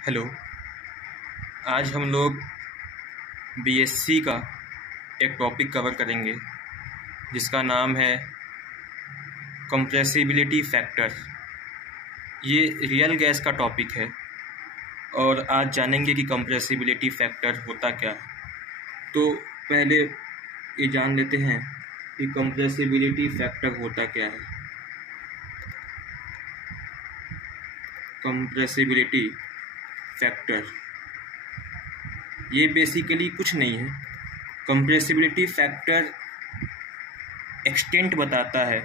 Hello. आज हम लोग बीएससी का एक टॉपिक कवर करेंगे जिसका नाम है कंप्रेसिबिलिटी फैक्टर। ये रियल गैस का टॉपिक है और आज जानेंगे कि कंप्रेसिबिलिटी फैक्टर होता क्या है। तो पहले ये जान लेते हैं कि कंप्रेसिबिलिटी फैक्टर होता क्या है। कंप्रेसिबिलिटी फैक्टर ये बेसिकली कुछ नहीं है। कंप्रेसिबिलिटी फैक्टर एक्सटेंट बताता है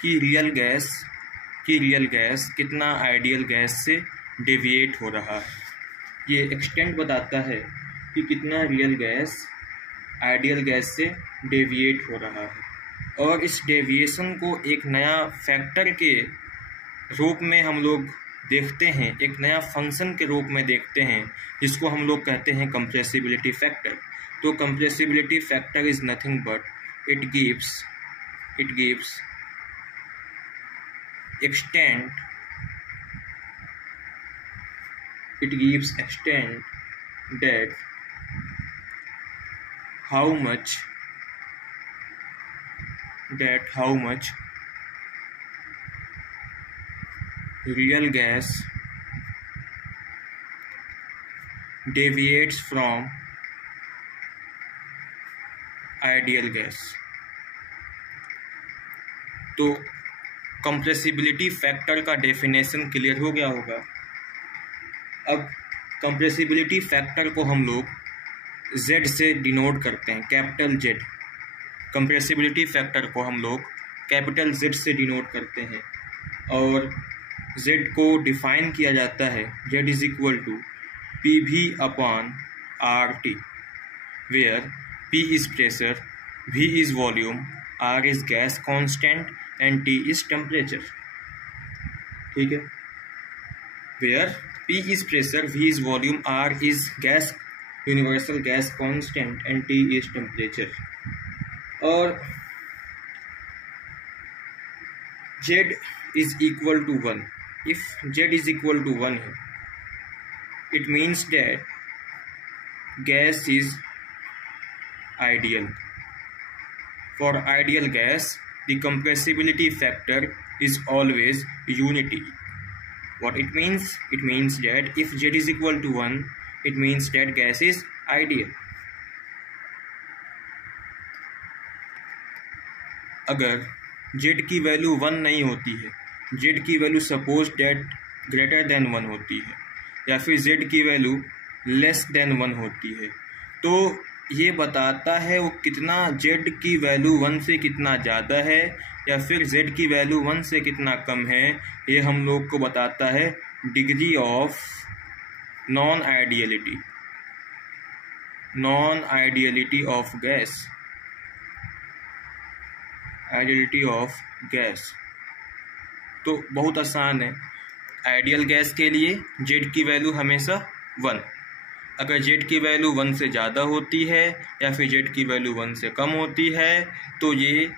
कि रियल गैस कितना आइडियल गैस से डेविएट हो रहा है। ये एक्सटेंट बताता है कि कितना रियल गैस आइडियल गैस से डेविएट हो रहा है, और इस डेविएशन को एक नया फैक्टर के रूप में हम लोग देखते हैं, एक नया फंक्शन के रूप में देखते हैं, जिसको हम लोग कहते हैं कंप्रेसिबिलिटी फैक्टर। तो compressibility factor is nothing but it gives extent that how much real gas deviates from ideal gas। तो कंप्रेसिबिलिटी फैक्टर का डेफिनेशन क्लियर हो गया होगा। अब कंप्रेसिबिलिटी फैक्टर को हम लोग Z से डिनोट करते हैं, कैपिटल Z। कंप्रेसिबिलिटी फैक्टर को हम लोग कैपिटल Z से डिनोट करते हैं और Z को डिफाइन किया जाता है Z is equal to PV upon RT, where P is pressure, V is volume, R is gas constant and T is temperature. ठीक है, where P is pressure, V is volume, R is gas universal gas constant and T is temperature. और Z is equal to 1. If Z is equal to 1 है, it means that gas is ideal. For ideal gas, the compressibility factor is always unity. What it means? It means that if Z is equal to 1, it means that gas is ideal. अगर Z की value 1 नहीं होती है, Z की value suppose date greater than 1 होती है, या फिर Z की वैल्यू लेस देन 1 होती है, तो ये बताता है वो कितना Z की वैल्यू 1 से कितना ज़्यादा है या फिर Z की वैल्यू 1 से कितना कम है। ये हम लोग को बताता है degree of non ideality of gas. Ideality of gas तो बहुत आसान है। आइडियल गैस के लिए Z की वैल्यू हमेशा 1। अगर Z की वैल्यू 1 से ज़्यादा होती है या फिर Z की वैल्यू 1 से कम होती है, तो ये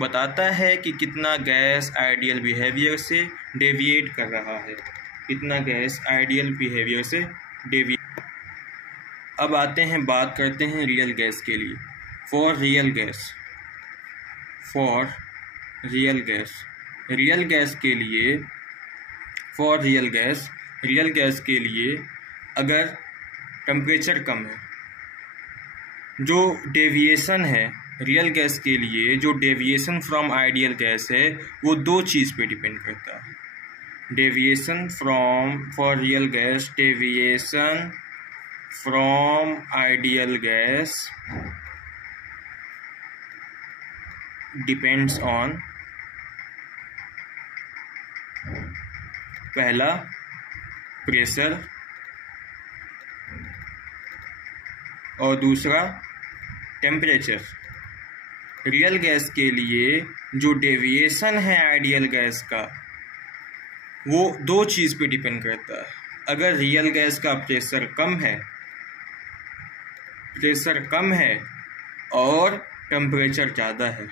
बताता है कि कितना गैस आइडियल बिहेवियर से डेविएट कर रहा है, कितना गैस आइडियल बिहेवियर से डेविएट। अब आते हैं, बात करते हैं रियल गैस के लिए। फॉर रियल गैस के लिए अगर टेम्परेचर कम है, जो डेविएशन है रियल गैस के लिए, जो डेविएशन फ्रॉम आइडियल गैस है, वो दो चीज़ पे डिपेंड करता है। Deviation for real gas, deviation from ideal gas depends on, पहला प्रेशर और दूसरा टेम्परेचर। रियल गैस के लिए जो डेविएशन है आइडियल गैस का, वो दो चीज़ पे डिपेंड करता है। अगर रियल गैस का प्रेशर कम है और टेम्परेचर ज़्यादा है,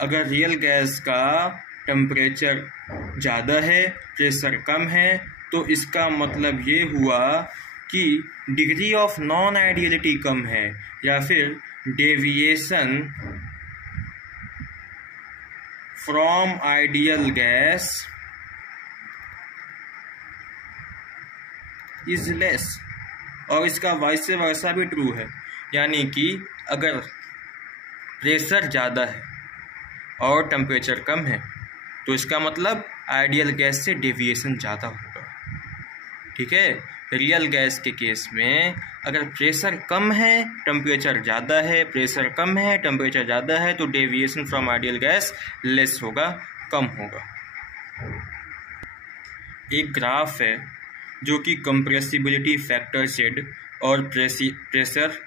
अगर रियल गैस का टेम्परेचर ज़्यादा है, प्रेशर कम है तो इसका मतलब ये हुआ कि डिग्री ऑफ नॉन आइडियलिटी कम है, या फिर deviation from ideal gas is less. और इसका वाइस वर्सा भी ट्रू है, यानी कि अगर प्रेशर ज़्यादा है और टेम्परेचर कम है तो इसका मतलब आइडियल गैस से डेविएशन ज़्यादा होगा। ठीक है, रियल गैस के केस में अगर प्रेशर कम है टेम्परेचर ज़्यादा है, प्रेशर कम है टेम्परेचर ज़्यादा है, तो deviation from ideal gas less होगा, कम होगा। एक ग्राफ है जो कि कंप्रेसिबिलिटी फैक्टर जेड और प्रेशर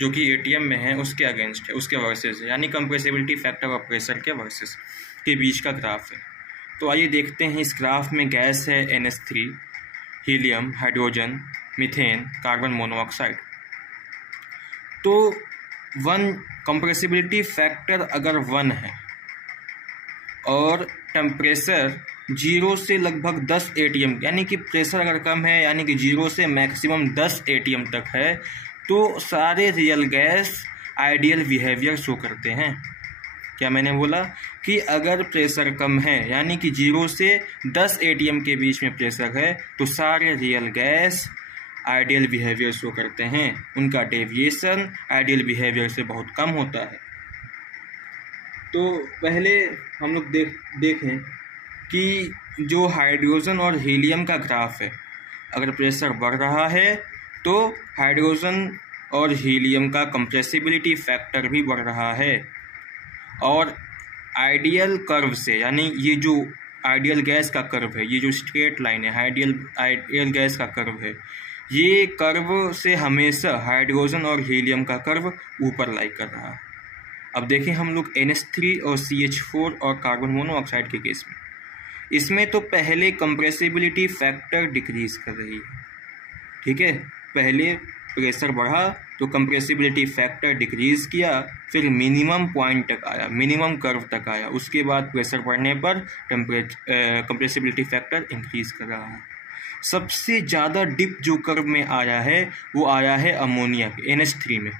जो कि एटीएम में है उसके अगेंस्ट है, उसके वर्सेस है, यानी कंप्रेसिबिलिटी फैक्टर और प्रेशर के वर्सेस के बीच का ग्राफ है। तो आइए देखते हैं, इस ग्राफ में गैस है NH3, helium, hydrogen, methane, carbon monoxide. तो कंप्रेसिबिलिटी फैक्टर अगर 1 है और टेम्परेचर 0 से लगभग 10 ATM, यानी कि प्रेशर अगर कम है यानी कि 0 से मैक्सिमम 10 ATM तक है, तो सारे real gas ideal behaviour show करते हैं। क्या मैंने बोला कि अगर प्रेशर कम है यानी कि 0 से 10 ATM के बीच में प्रेशर है तो सारे real gas ideal behaviour show करते हैं, उनका डेविएशन आइडियल बिहेवियर से बहुत कम होता है। तो पहले हम लोग देखें कि जो हाइड्रोजन और हीलियम का ग्राफ है, अगर प्रेशर बढ़ रहा है तो हाइड्रोजन और हीलियम का कंप्रेसिबिलिटी फैक्टर भी बढ़ रहा है, और आइडियल कर्व से, यानी ये जो आइडियल गैस का कर्व है, ये जो स्ट्रेट लाइन है आइडियल गैस का कर्व है, ये कर्व से हमेशा हाइड्रोजन और हीलियम का कर्व ऊपर लाई कर रहा है। अब देखें हम लोग NH3 और CH4 और कार्बन मोनोऑक्साइड के केस में, इसमें तो पहले कंप्रेसिबिलिटी फैक्टर डिक्रीज कर रही है। ठीक है, पहले प्रेशर बढ़ा तो कंप्रेसिबिलिटी फैक्टर डिक्रीज किया, फिर मिनिमम पॉइंट तक आया, मिनिमम कर्व तक आया, उसके बाद प्रेशर बढ़ने पर कंप्रेसिबिलिटी फैक्टर इंक्रीज कर रहा है। सबसे ज़्यादा डिप जो कर्व में आया है वो आया है अमोनिया के NH3 में।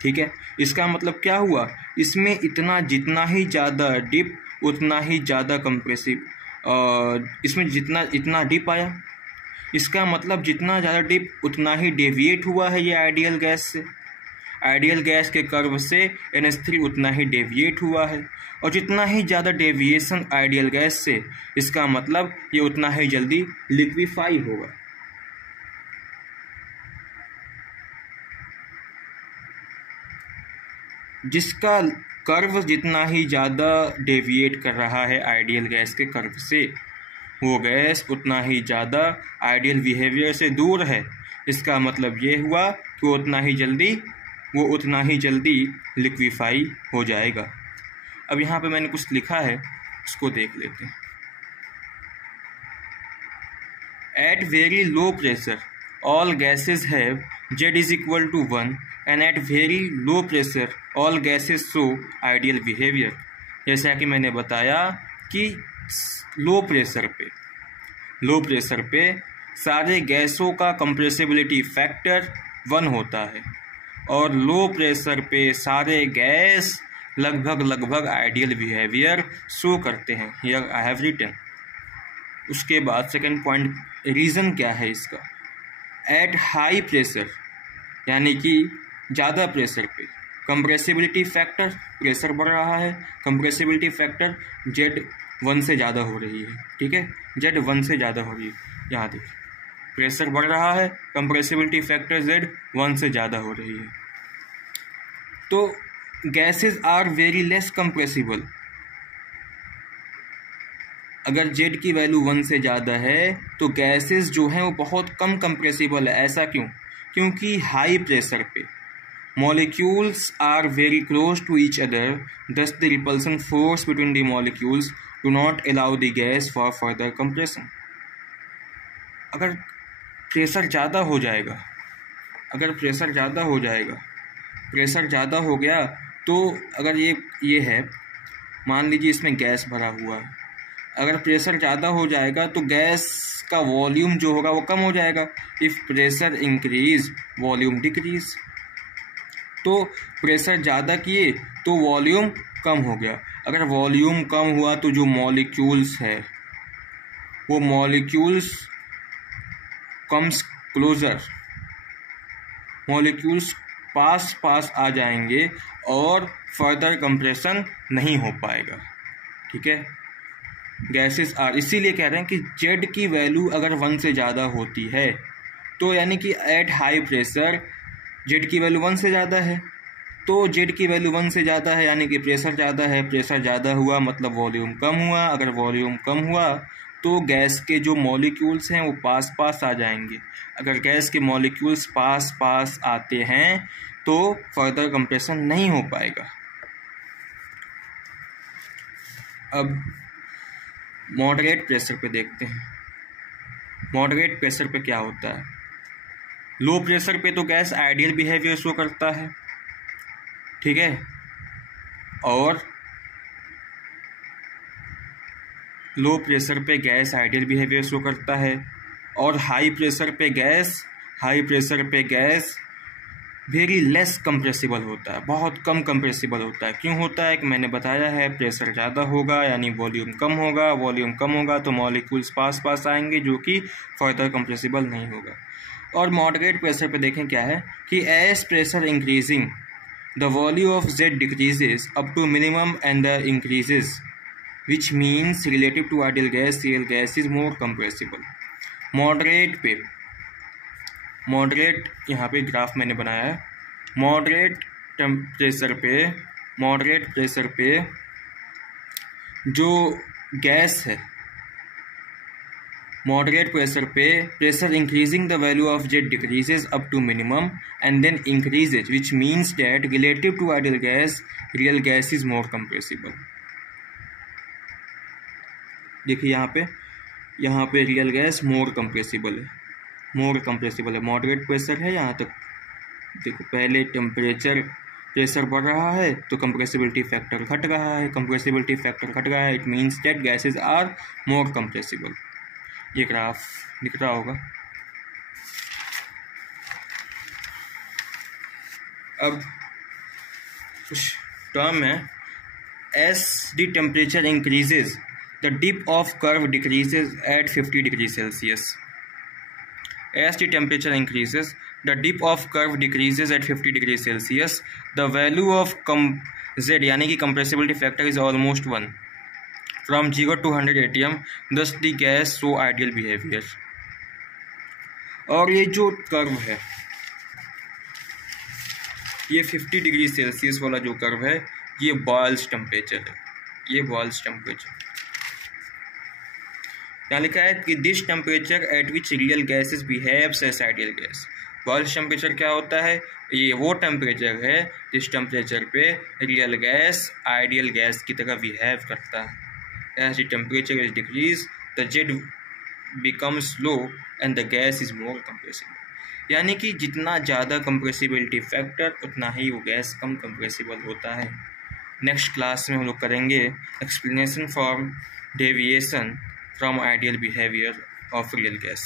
ठीक है, इसका मतलब क्या हुआ, इसमें इतना जितना ही ज़्यादा डिप उतना ही ज़्यादा कंप्रेसिव, इसमें इतना डिप आया, इसका मतलब जितना ज़्यादा डिप उतना ही डेविएट हुआ है ये आइडियल गैस से, आइडियल गैस के कर्व से NH3 उतना ही डेविएट हुआ है, और जितना ही ज़्यादा डेविएशन आइडियल गैस से, इसका मतलब ये उतना ही जल्दी लिक्विफाई होगा। जिसका कर्व जितना ही ज़्यादा डेविएट कर रहा है आइडियल गैस के कर्व से, वो गैस उतना ही ज़्यादा आइडियल बिहेवियर से दूर है। इसका मतलब ये हुआ कि वो उतना ही जल्दी लिक्विफाई हो जाएगा। अब यहाँ पे मैंने कुछ लिखा है, उसको देख लेते हैं। At very low pressure all gases have Z is equal to 1 and at very low pressure all gases show ideal behavior। जैसा कि मैंने बताया कि लो प्रेशर पे सारे गैसों का कंप्रेसिबिलिटी फैक्टर 1 होता है, और लो प्रेशर पे सारे गैस लगभग आइडियल बिहेवियर शो करते हैं। Here I have written. उसके बाद सेकंड पॉइंट, रीज़न क्या है इसका। एट हाई प्रेशर यानी कि ज़्यादा प्रेशर पे कंप्रेसिबिलिटी फैक्टर, प्रेशर बढ़ रहा है, कंप्रेसिबिलिटी फैक्टर Z1 से ज़्यादा हो रही है। ठीक है, Z1 से ज़्यादा हो रही है। यहाँ देखिए, प्रेशर बढ़ रहा है, कंप्रेसिबिलिटी फैक्टर Z1 से ज़्यादा हो रही है। तो gases are very less compressible. अगर Z की वैल्यू 1 से ज़्यादा है तो गैसेस जो हैं वो बहुत कम कंप्रेसिबल है। ऐसा क्यों? क्योंकि हाई प्रेशर पे molecules are very close to each other, thus the repulsion force between the molecules do not allow the gas for further compression. अगर प्रेशर ज़्यादा हो जाएगा, प्रेशर ज़्यादा हो गया तो अगर ये है, मान लीजिए इसमें गैस भरा हुआ है, अगर प्रेशर ज़्यादा हो जाएगा तो गैस का वॉल्यूम जो होगा वो कम हो जाएगा। If pressure increase volume decrease, तो प्रेशर ज़्यादा किए तो वॉल्यूम कम हो गया। अगर वॉल्यूम कम हुआ तो जो मॉलिक्यूल्स है वो मॉलिक्यूल्स कम्स क्लोजर, मॉलिक्यूल्स पास आ जाएंगे और फर्दर कंप्रेशन नहीं हो पाएगा। ठीक है, गैसेस आर, इसीलिए कह रहे हैं कि जेड की वैल्यू अगर 1 से ज़्यादा होती है तो यानी कि एट हाई प्रेशर जेड की वैल्यू 1 से ज़्यादा है, तो जेड की वैल्यू 1 से ज़्यादा है यानी कि प्रेशर ज़्यादा है। प्रेशर ज़्यादा हुआ मतलब वॉल्यूम कम हुआ। अगर वॉल्यूम कम हुआ तो गैस के जो मॉलिक्यूल्स हैं वो पास आ जाएंगे। अगर गैस के मॉलिक्यूल्स पास आते हैं तो फर्दर कंप्रेशन नहीं हो पाएगा। अब मॉडरेट प्रेशर पे देखते हैं। मॉडरेट प्रेशर पे क्या होता है? लो प्रेशर पे तो गैस आइडियल बिहेवियर शो करता है, ठीक है, और लो प्रेशर पे गैस आइडियल बिहेवियर शो करता है, और हाई प्रेशर पे गैस वेरी लेस कंप्रेसिबल होता है, बहुत कम कंप्रेसिबल होता है। क्यों होता है कि मैंने बताया है, प्रेशर ज़्यादा होगा यानी वॉल्यूम कम होगा, वॉल्यूम कम होगा तो मॉलिक्यूल्स पास आएंगे जो कि फर्दर कंप्रेसिबल नहीं होगा। और मॉडरेट प्रेशर पे देखें क्या है कि as pressure increasing the volume of Z decreases up to minimum and the increases which means relative to ideal gas real gas is more compressible. Moderate यहाँ पे ग्राफ मैंने बनाया है। मॉडरेट प्रेशर पे जो गैस है, मॉडरेट प्रेशर पे pressure increasing the value of Z decreases up to minimum and then increases which means that relative to ideal gas real gas is more compressible. देखिए यहाँ पे रियल गैस मोर कंप्रेसिबल है। Moderate pressure है, यहाँ तक देखो पहले pressure बढ़ रहा है तो कंप्रेसिबिलिटी फैक्टर घट रहा है। It means that gases are more compressible. ये ग्राफ दिख रहा होगा। अब कुछ टर्म है, as the temperature increases the dip of curve decreases at 50 degree Celsius. As the temperature increases, the dip of curve decreases at 50 degrees Celsius. The value of Z यानी कि compressibility factor is almost 1 from 0 to 100 atm. Thus the gas show ideal behavior. और ये जो curve है, ये 50 degree Celsius वाला जो curve है ये बॉयल्स टेम्परेचर है। यहाँ लिखा है कि this temperature at which real gases behaves as ideal gas. Boyle's temperature क्या होता है? ये वो टेम्परेचर है जिस टेम्परेचर पे रियल गैस आइडियल गैस की तरह बिहेव करता है। As the temperature is decrease the Z becomes low and the gas is more compressible. यानी कि जितना ज़्यादा कंप्रेसिबिलिटी फैक्टर उतना ही वो गैस कम कंप्रेसिबल होता है। नेक्स्ट क्लास में हम लोग करेंगे explanation for deviation from ideal behavior of real gas.